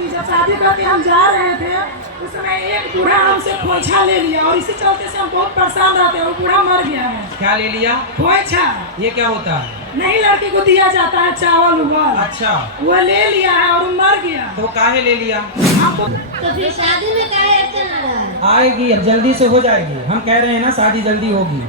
कि जब शादी करके हम जा रहे थे उस समय एक बूढ़ा हमसे खोइछा ले लिया और इसी चलते से हम बहुत परेशान रहते हैं। वो बूढ़ा मर गया है। क्या ले लिया? खोइछा। ये क्या होता है? नहीं, लड़की को दिया जाता है चावल उवल। अच्छा, वो ले लिया है और वो मर गया। तो काहे ले लिया? तो फिर शादी में काहे ऐसे ना रहा है? आएगी, अब जल्दी से हो जाएगी। हम कह रहे हैं ना शादी जल्दी होगी,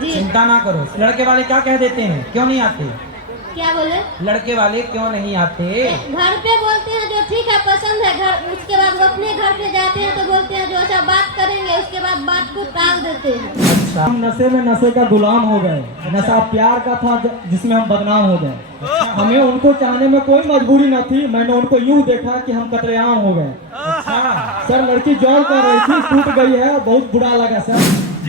जी चिंता ना करो। लड़के वाले क्या कह देते हैं, क्यों नहीं आते? क्या बोले? लड़के वाले क्यों नहीं आते? घर पे बोलते हैं जो ठीक है पसंद है घर, उसके बाद वो अपने घर पे जाते हैं तो बोलते हैं जो अच्छा बात करेंगे, उसके बाद बात को टाल देते हैं। अच्छा, हम नशे में नशे का गुलाम हो गए। नशा प्यार का था जिसमें हम बदनाम हो गए। हमें उनको चाहने में कोई मजबूरी न थी। मैंने उनको यूं देखा कि हम कतलेआम हो गए। अच्छा, सर लड़की जॉब कर रही थी, टूट गई है, बहुत बुरा लगा सर।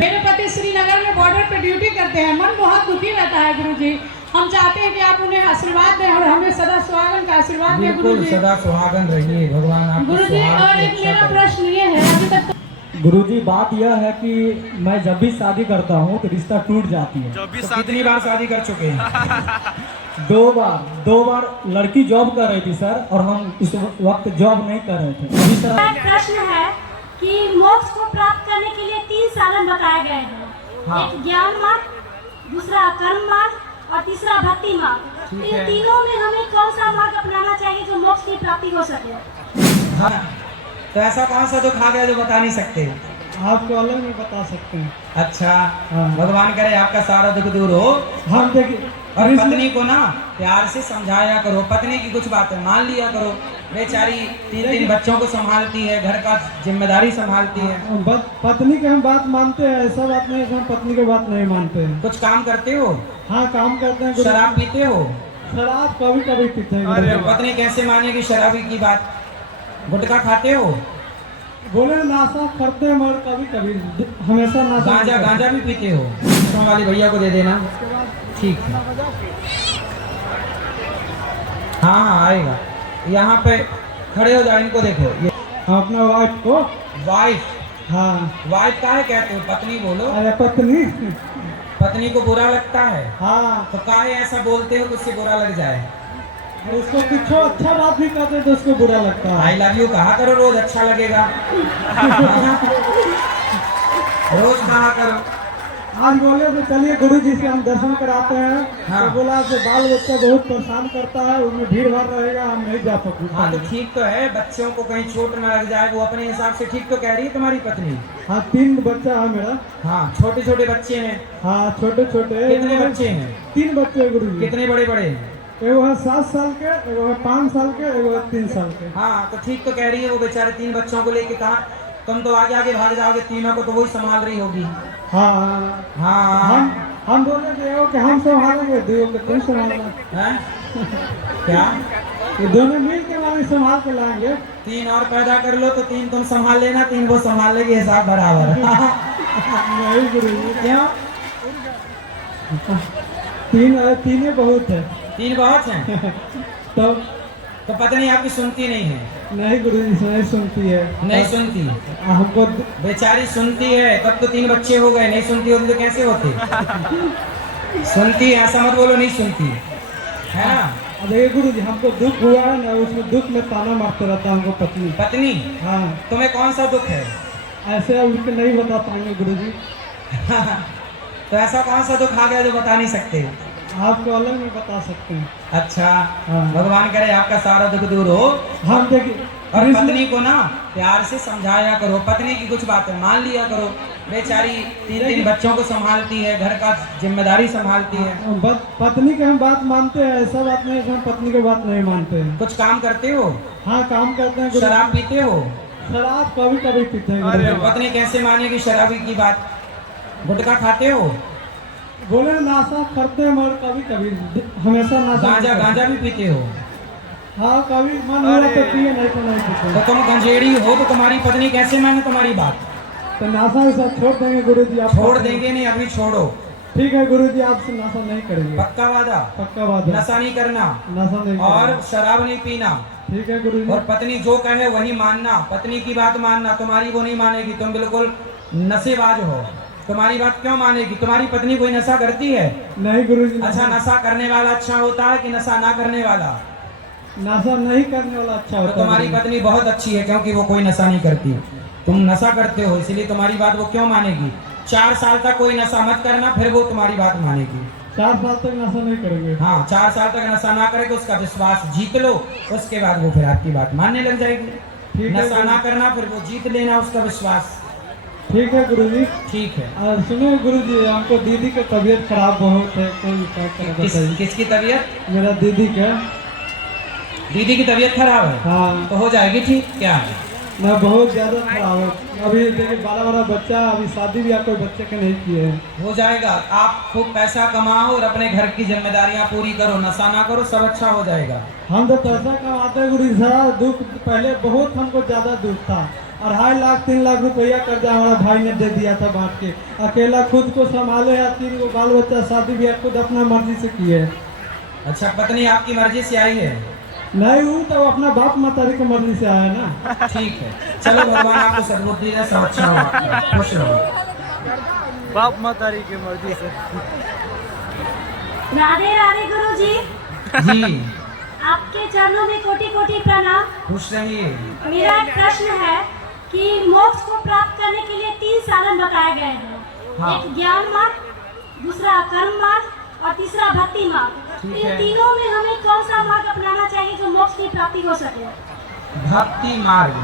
मेरे पति श्रीनगर में बॉर्डर पे ड्यूटी करते हैं। मन बहुत दुखी रहता है गुरुजी। हम चाहते हैं कि आप उन्हें आशीर्वाद दें और हमें सदा सुहागन का आशीर्वाद दें बिल्कुल गुरुजी। सदा सुहागन रहिए, भगवान आपको गुरुजी, सुहाग और की एक रक्षा मेरा करे। प्रश्न ये है, अभी तक गुरुजी बात यह है कि मैं जब भी शादी करता हूँ तो रिश्ता टूट जाती है। तो कितनी बार शादी कर चुके हैं? दो बार लड़की जॉब कर रही थी सर, और हम उस वक्त जॉब नहीं कर रहे थे। इसी तरह एक प्रश्न है कि मोक्ष को प्राप्त करने के लिए 3 साधन बताए गए हैं। हाँ। एक ज्ञान मार्ग, दूसरा कर्म मार्ग और तीसरा भक्ति मार्ग। ठीक इन है। तीनों में हमें कौन सा मार्ग अपनाना चाहिए जो मोक्ष की प्राप्ति हो सके? हाँ, तो ऐसा कौन सा दुख आ गया जो बता नहीं सकते? आपको अलग नहीं बता सकते हैं। अच्छा, हाँ। भगवान करे आपका सारा दुख दूर हो। हम देखिए और पत्नी को ना प्यार से समझाया करो। पत्नी की कुछ बातें मान लिया करो। बेचारी 3 बच्चों को संभालती है, घर का जिम्मेदारी संभालती है। पत्नी की हम बात मानते हैं, ऐसा बात नहीं कि हम पत्नी की बात नहीं मानते हैं। कुछ काम करते हो? हाँ काम करते हैं गुरु। शराब पीते हो? शराब कभी कभी पीते हैं अरे गुरु। पत्नी कैसे मानेगी शराबी की बात? गुटखा खाते हो? बोले नाशा करते हैं मगर कभी कभी, हमेशा नाशा नहीं करते। गांजा भी पीते हो? फोन वाले भैया को दे देना। ठीक है, हाँ आएगा। यहाँ पे खड़े हो जाओ, इनको देखो। ये हम अपना वाइफ को, वाइफ, हाँ वाइफ काहे कहते हो? पत्नी बोलो। अरे पत्नी, पत्नी को बुरा लगता है हाँ तो काहे ऐसा बोलते हो कि उससे बुरा लग जाए? उसको कुछ अच्छा बात भी कहते हैं तो उसको बुरा लगता है। आई लव यू कहा करो रोज, अच्छा लगेगा। रोज कहा करो। आज बोले तो चलिए गुरु जी से हम दर्शन कराते हैं। हाँ। तो बोला कि बाल बच्चा बहुत परेशान करता है, उसमें भीड़ भाड़ रहेगा, हम नहीं जा सकते। हाँ तो ठीक तो है, बच्चों को कहीं चोट न लग जाए, वो अपने हिसाब से ठीक तो कह रही है तुम्हारी पत्नी। हाँ 3 बच्चा है मेरा। हाँ, छोटे छोटे बच्चे हैं। हाँ छोटे छोटे। कितने बच्चे हैं? 3 बच्चे हैं गुरु जी। कितने बड़े बड़े? एगो है 7 साल के, एगो है 5 साल के, एगो है 3 साल के। हाँ तो ठीक तो कह रही है। वो बेचारे 3 बच्चों को लेके कहा, तुम तो आगे आगे भाग जाओगे, तीनों को तो वही संभाल रही होगी। हाँ हाँ हम बोले कि एगो के हम संभालेंगे, 2 के तुम संभालना। हैं? क्या? ये दोनों मिल के वाली संभाल के लाएंगे। 3 और पैदा कर लो तो 3 तुम संभाल लेना, 3 वो संभाल लेगी, हिसाब बराबर। नहीं गुरु जी, क्यों? 3 ही बहुत है। 3 बहुत हैं तो पत्नी आपकी सुनती नहीं है? नहीं गुरु जी नहीं सुनती है। नहीं सुनती? हमको बेचारी सुनती है तब तो 3 बच्चे हो गए। नहीं सुनती होती तो कैसे होते? सुनती है, ऐसा मत बोलो नहीं सुनती है ना। अब ये गुरु जी हमको दुख हुआ है ना, उसमें दुख में ताना मारते रहता है हमको पत्नी। पत्नी हाँ तुम्हें कौन सा दुख है? ऐसे अब उसको नहीं बता पाएंगे गुरु जी। तो ऐसा कौन सा दुख आ गया जो बता नहीं सकते? आपको अलग नहीं बता सकते हैं। अच्छा, हाँ। भगवान करे आपका सारा दुख दूर हो। हम देखिए और पत्नी को ना प्यार से समझाया करो। पत्नी की कुछ बातें मान लिया करो। बेचारी 3 बच्चों को संभालती है, घर का जिम्मेदारी संभालती है। पत्नी की हम बात मानते हैं, ऐसा बात नहीं कि हम पत्नी की बात नहीं मानते हैं। कुछ काम करते हो? हाँ काम करते हैं गुरु। शराब पीते हो? शराब कभी कभी पीते हैं गुरु जी। पत्नी कैसे मानेगी शराबी की बात? गुटखा खाते हो? बोले नाशा करते हैं मगर कभी कभी, हमेशा नाशा नहीं करते। गांजा भी पीते हो? हाँ कभी मन हो तो पिए, नहीं तो नहीं पीते। तो तुम गंजेड़ी हो तो तुम्हारी पत्नी कैसे माने तुम्हारी बात? तो नाशा के साथ छोड़ देंगे गुरु जी। आप छोड़ देंगे नहीं, अभी छोड़ो। ठीक है गुरु जी, आपसे नशा नहीं करेंगे। पक्का वादा? पक्का बात है। नशा नहीं करना नशा नहीं और करेंगे। शराब नहीं पीना। ठीक है गुरु जी। और पत्नी जो कहे वही मानना। पत्नी की बात मानना, तुम्हारी वो नहीं मानेगी। तुम बिल्कुल नशेबाज हो। तुम्हारी बात क्यों मानेगी? तुम्हारी पत्नी कोई नशा करती है? नहीं गुरु जी। अच्छा, नशा करने वाला अच्छा होता है कि नशा ना करने वाला? नशा नहीं करने वाला अच्छा तो होता तुम्हारी है। पत्नी बहुत अच्छी है क्योंकि वो कोई नशा नहीं करती। तुम नशा करते हो इसलिए तुम्हारी बात वो क्यों मानेगी? 4 साल तक कोई नशा मत करना, फिर वो तुम्हारी बात मानेगी। 4 साल तक नशा नहीं करेंगे। हाँ, 4 साल तक नशा ना करे तो उसका विश्वास जीत लो, उसके बाद वो फिर आपकी बात मानने लग जाएगी। ठीक है। नशा ना करना, फिर वो जीत लेना उसका विश्वास। ठीक है गुरुजी। ठीक है। और सुनो गुरुजी, हमको दीदी की तबीयत खराब बहुत है, कोई उपाय करा बताइए। किसकी तबीयत? मेरा दीदी का। दीदी की तबीयत खराब है? हाँ, तो हो जाएगी ठीक। क्या है? मैं बहुत ज़्यादा खराब है। अभी देखिए बड़ा बच्चा, अभी शादी भी कोई बच्चे के नहीं किए हैं। हो जाएगा। आप खूब पैसा कमाओ और अपने घर की जिम्मेदारियां पूरी करो, नशा ना करो, सब अच्छा हो जाएगा। हम तो पैसा कमाते हैं गुरुजी साहब। दुख पहले बहुत हमको ज़्यादा दुख था। 2.5 लाख 3 लाख रुपया कर्जा हमारा भाई ने दे दिया था बांट के। अकेला खुद को संभाले है, 3 गो बाल बच्चा, शादी भी खुद अपना मर्जी से किए। अच्छा, पत्नी आपकी मर्जी से आई है? नहीं हूँ तो अपना बाप मातारी की मर्जी से आया ना। ठीक है, चलो भगवान आपको सद्बुद्धि दे, सब अच्छा होगा, खुश रहो। बाप मातारी की मर्जी से। राधे राधे गुरुजी, जी, आपके चरणों में कोटि कोटि प्रणाम। खुश रहिए। मेरा एक प्रश्न है कि मोक्ष को प्राप्त करने के लिए 3 साधन बताए गए हैं। हाँ। एक ज्ञान मार्ग, दूसरा कर्म मार्ग और तीसरा भक्ति मार्ग। तो ठीक ये है। तीनों में हमें कौन सा मार्ग अपनाना चाहिए जो मोक्ष की प्राप्ति हो सके? भक्ति मार्ग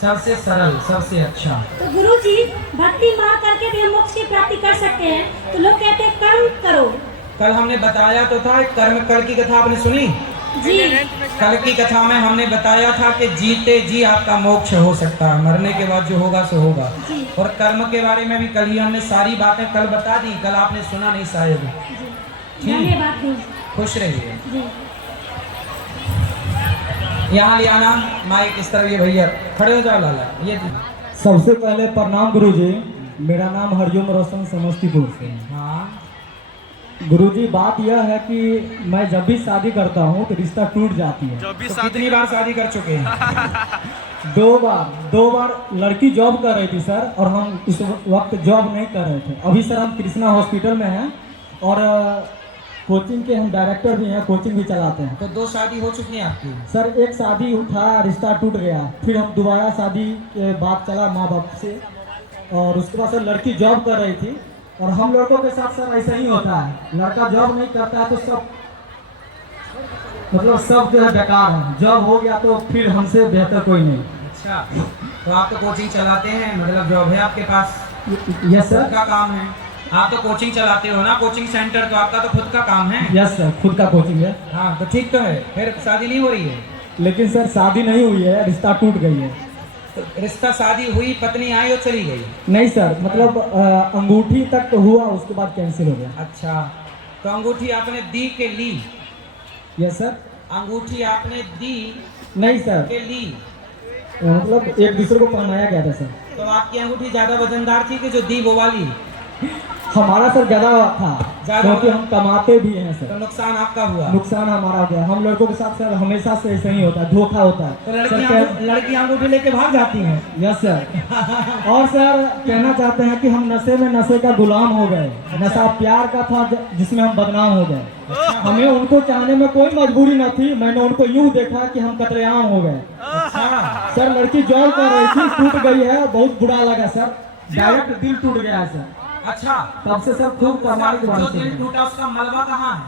सबसे सरल, सबसे अच्छा। तो गुरुजी, भक्ति मार्ग करके भी हम मोक्ष की प्राप्ति कर सकते हैं। तो लोग कहते हैं कर्म करो। कल हमने बताया तो था, एक कर्म कल की कथा आपने सुनी? जी, कल की कथा में हमने बताया था कि जीते जी आपका मोक्ष हो सकता है, मरने के बाद जो होगा सो होगा। जी। और कर्म के बारे में भी कल ही हमने सारी बातें कल बता दी, कल आपने सुना नहीं शायद। धन्यवाद गुरुजी। खुश रहिए। जी। यहाँ ले आना माइक, इस तरह ये भैया खड़े हो जाओ लाला। ये सबसे पहले प्रणाम गुरुजी। मेरा नाम हरिओम रोशन, समस्तीपुर से। हाँ, गुरुजी, बात यह है कि मैं जब भी शादी करता हूँ तो रिश्ता टूट जाती है। तो कितनी बार शादी कर चुके हैं? 2 बार लड़की जॉब कर रही थी सर, और हम उस वक्त जॉब नहीं कर रहे थे। अभी सर हम कृष्णा हॉस्पिटल में हैं और कोचिंग के हम डायरेक्टर भी हैं, कोचिंग भी चलाते हैं। तो 2 शादी हो चुकी हैं आपकी? सर एक शादी था, रिश्ता टूट गया। फिर हम दोबारा शादी के बाद चला माँ बाप से, और उसके बाद सर लड़की जॉब कर रही थी। और हम लड़कों के साथ सर ऐसा ही होता है, लड़का जॉब नहीं करता है तो सब मतलब सब जो है बेकार है। जॉब हो गया तो फिर हमसे बेहतर कोई नहीं। अच्छा, तो आप तो कोचिंग चलाते हैं, मतलब जॉब है आपके पास? Yes sir. खुद का काम है? आप तो कोचिंग चलाते हो ना, कोचिंग सेंटर, तो आपका तो खुद का काम है। यस सर, खुद का कोचिंग है। हाँ, तो ठीक तो है। फिर शादी नहीं हो रही है? लेकिन सर शादी नहीं हुई है, रिश्ता टूट गई है। तो रिश्ता शादी हुई, पत्नी आई और चली गई? नहीं सर, मतलब अंगूठी तक तो हुआ, उसके बाद कैंसिल हो गया। अच्छा, तो अंगूठी आपने दी के ली? Yes sir. अंगूठी आपने दी नहीं सर, के ली? मतलब एक दूसरे को पहनाया गया था सर। तो आपकी अंगूठी ज्यादा वजनदार थी कि जो दी वो वाली? हमारा सर ज्यादा था, ज्यादा क्योंकि हम कमाते भी हैं तो सर। नुकसान आपका हुआ? नुकसान हमारा हो गया। हम लड़कों के साथ सर हमेशा से ऐसा ही होता है, धोखा होता तो है सर। लड़कियां अंगूठी लेके भाग जाती हैं? Yes sir. और सर कहना चाहते हैं कि हम नशे में नशे का गुलाम हो गए। नशा प्यार का था जिसमें हम बदनाम हो गए। हमें उनको चाहने में कोई मजबूरी न थी। मैंने उनको यूं देखा कि हम कतलेआम हो गए। अच्छा, सर लड़की जॉब कर रही थी, टूट गई है, बहुत बुरा लगा सर। डायरेक्ट दिल टूट गया है सर। अच्छा, तब से सर खूब कमाई जो दिल टूटा उसका मलबा कहाँ है?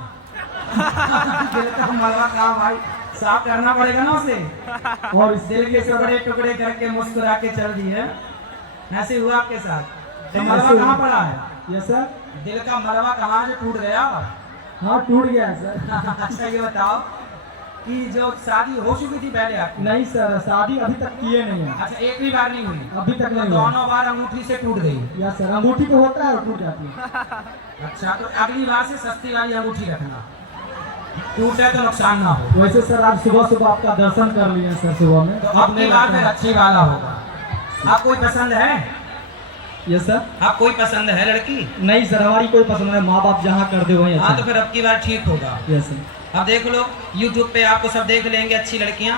दिल का मलबा कहाँ भाई? साफ करना पड़ेगा ना उसे। और इस दिल के टुकड़े टुकड़े करके मुस्कुरा के चल दिए, ऐसे हुआ आपके साथ? तो मलबा कहाँ पड़ा है? Yes sir. दिल का मलबा कहाँ जो टूट गया? हाँ टूट गया है सर। अच्छा, ये बताओ कि जो शादी हो चुकी थी पहले आपकी? नहीं सर, शादी अभी तक किए नहीं है। अच्छा, एक भी बार नहीं हुई? अभी तक तो नहीं हुई। दोनों बार अंगूठी से टूट गई? यस सर, अंगूठी तो होता है, टूट जाती है। अच्छा, तो अगली बार से सस्ती वाली अंगूठी रखना, टूटे तो नुकसान ना हो। वैसे सर आप सुबह सुबह आपका दर्शन कर लिए सर सुबह में। तो अब की बात है अच्छी वाला होगा। आप कोई पसंद है? Yes sir. आप कोई पसंद है लड़की? नहीं सर, हमारी कोई पसंद नहीं, माँ बाप जहाँ कर दे वही हाँ, तो अच्छा। फिर अब की बार ठीक होगा। Yes sir. अब देख लो YouTube पे आपको सब देख लेंगे अच्छी लड़कियां,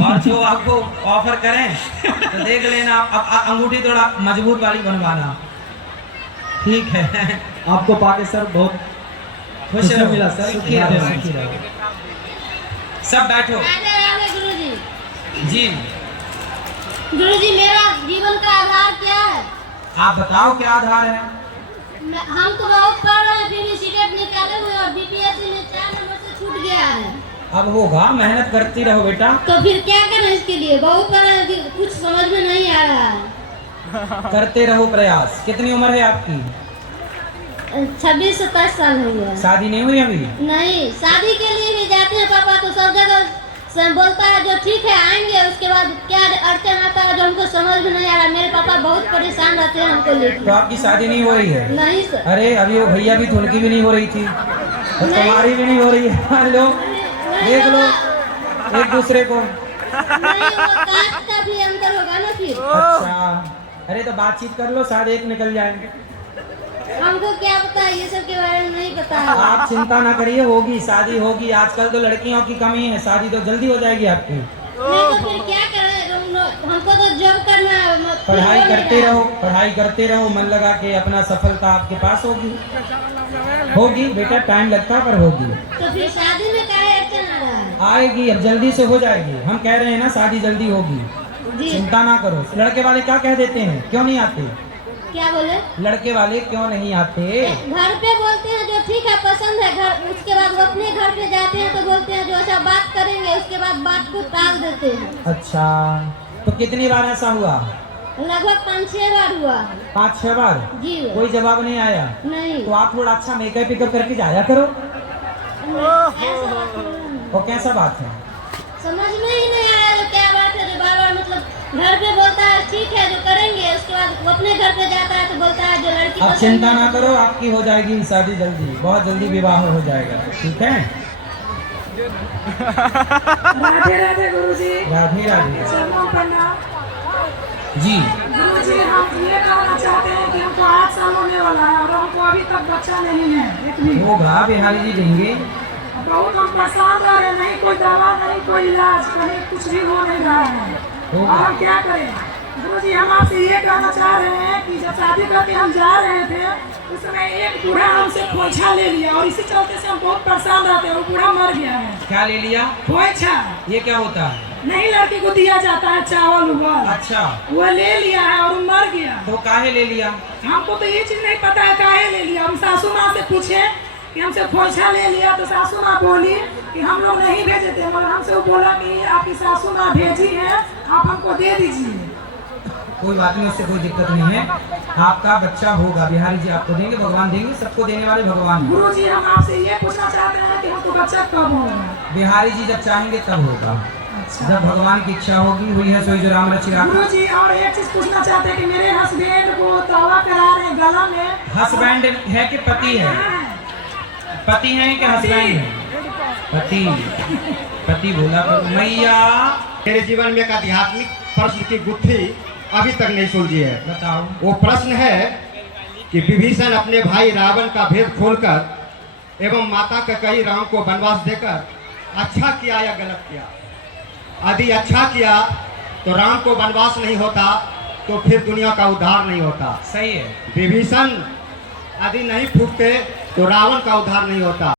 और जो आपको ऑफर करें तो देख लेना। अब अंगूठी थोड़ा मजबूत वाली बनवाना, ठीक है? आपको पाके सर बहुत खुश खुशी रहो, मिला सर। सुखी रहो, सुखी रहो। सब बैठो। राधे राधे गुरुजी। जी गुरुजी, मेरा जीवन का आधार क्या है? आप बताओ क्या आधार है। हम तो बहुत पढ़ रहे हैं, फिर भी सीटेट निकाले हुए और बीपीएससी में 4 नंबर से छूट गया है। अब होगा, मेहनत करती रहो बेटा। तो फिर क्या करें इसके लिए? बहुत पढ़ रहे हैं, कुछ समझ में नहीं आ रहा है। करते रहो प्रयास। कितनी उम्र है आपकी? 26-27 साल हो गया। शादी नहीं हुई अभी? नहीं, शादी के लिए भी जाते हैं पापा तो सब जगह से बोलता है जो ठीक है आएंगे, उसके बाद क्या अड़चन आता है जो हमको समझ में नहीं आ रहा। मेरे पापा बहुत परेशान रहते हैं हमको लेकर। तो आपकी शादी नहीं हो रही है? नहीं सर। अरे अभी वो भैया भी तो उनकी भी नहीं हो रही थी और तुम्हारी भी नहीं हो रही है। लो देख लो एक दूसरे को। नहीं, वो कास्ट का भी अंतर होगा ना फिर। अच्छा, अरे तो बातचीत कर लो, शायद एक निकल जाएंगे। हमको क्या पता, ये सब के बारे में नहीं पता है। आप चिंता ना करिए, होगी शादी होगी। आजकल तो लड़कियों की कमी है, शादी तो जल्दी हो जाएगी आपकी। नहीं तो फिर क्या करें, हमको तो जॉब करना है। पढ़ाई करते रहो, पढ़ाई करते रहो, मन लगा के अपना सफलता आपके पास होगी। होगी बेटा, टाइम लगता है पर होगी। तो फिर शादी में क्या अड़चन आ रहा है? आएगी, अब जल्दी से हो जाएगी। हम कह रहे हैं ना शादी जल्दी होगी, जी। चिंता ना करो। लड़के वाले क्या कह देते हैं, क्यों नहीं आते? क्या बोले? लड़के वाले क्यों नहीं आते? घर पे बोलते हैं जो ठीक है पसंद है घर, उसके बाद वो अपने घर पे जाते हैं तो बोलते हैं जो अच्छा बात करेंगे, उसके बाद बात को टाल देते हैं। अच्छा, तो कितनी बार ऐसा हुआ? लगभग 5-6 बार हुआ। 5-6 बार? जी। कोई जवाब नहीं आया? नहीं। तो आप थोड़ा अच्छा मेकअप पिकअप करके जाया करो। ऐसा बात नहीं है। वो कैसा बात है? समझ में ही नहीं आया जो क्या बात है। जो बार बार मतलब घर पे बोलता है ठीक है जो करेंगे, उसके बाद वो अपने घर पे जाता है तो बोलता है जो लड़की अब पसंद चिंता है। ना करो, आपकी हो जाएगी शादी जल्दी, बहुत जल्दी विवाह हो जाएगा। ठीक है? राधे राधे गुरुजी। राधे राधे। चरणों पर प्रणाम। जी गुरुजी, हम ये कहना चाहते हैं कि हमको 8 साल होने वाला है और हमको अभी तक बच्चा नहीं है। एक मिनट। होगा, बिहारी जी देंगे। बहुत हम परेशान रह रहे हैं, नहीं कोई दवा नहीं कोई इलाज, कहीं कुछ भी हो नहीं रहा है। और हम क्या करें? गुरुजी, हम आपसे ये कहना चाह रहे हैं कि जब शादी करके हम जा रहे थे उस समय एक बूढ़ा हमसे खोइछा ले लिया और इसी चलते से हम बहुत परेशान रहते हैं। वो बूढ़ा मर गया है। क्या ले लिया? खोइछा ये क्या होता है? नहीं, लड़की को दिया जाता है चावल उवल। अच्छा, वो ले लिया है और वो मर गया। तो काहे ले लिया? हमको तो ये चीज नहीं पता है काहे ले लिया। हम सासू माँ से पूछे कि हमसे खोइछा ले लिया तो सासू माँ बोली कि हम लोग नहीं भेजे थे, मगर हमसे वो बोला कि आपकी सासू माँ भेजी है, आप हमको दे दीजिए। कोई बात नहीं, उससे कोई दिक्कत नहीं है। आपका बच्चा होगा, बिहारी जी आपको देंगे, भगवान देंगे, सबको देने वाले भगवान हैं। गुरुजी, हम आपसे ये पूछना चाहते हैं कि हमको बच्चा कब होगा? बिहारी जी जब चाहेंगे तब होगा, जब भगवान की इच्छा होगी। हुई है सोई जो राम रचि राखा। गुरुजी, और एक चीज पूछना चाहते हैं कि मेरे हस्बैंड को तवा करा रहे हैं गला में। हस्बैंड है कि पति है? पति है कि हस्बैंड है? पति। पति बोला पर मैया। मेरे जीवन में एक आध्यात्मिक प्रश्न की गुत्थी अभी तक नहीं सुलझी है। बताओ। वो प्रश्न है कि विभीषण अपने भाई रावण का भेद खोलकर एवं माता कैकेयी राम को वनवास देकर अच्छा किया या गलत किया? यदि अच्छा किया तो राम को वनवास नहीं होता, तो फिर दुनिया का उद्धार नहीं होता। सही है। विभीषण यदि नहीं फूटते तो रावण का उद्धार नहीं होता।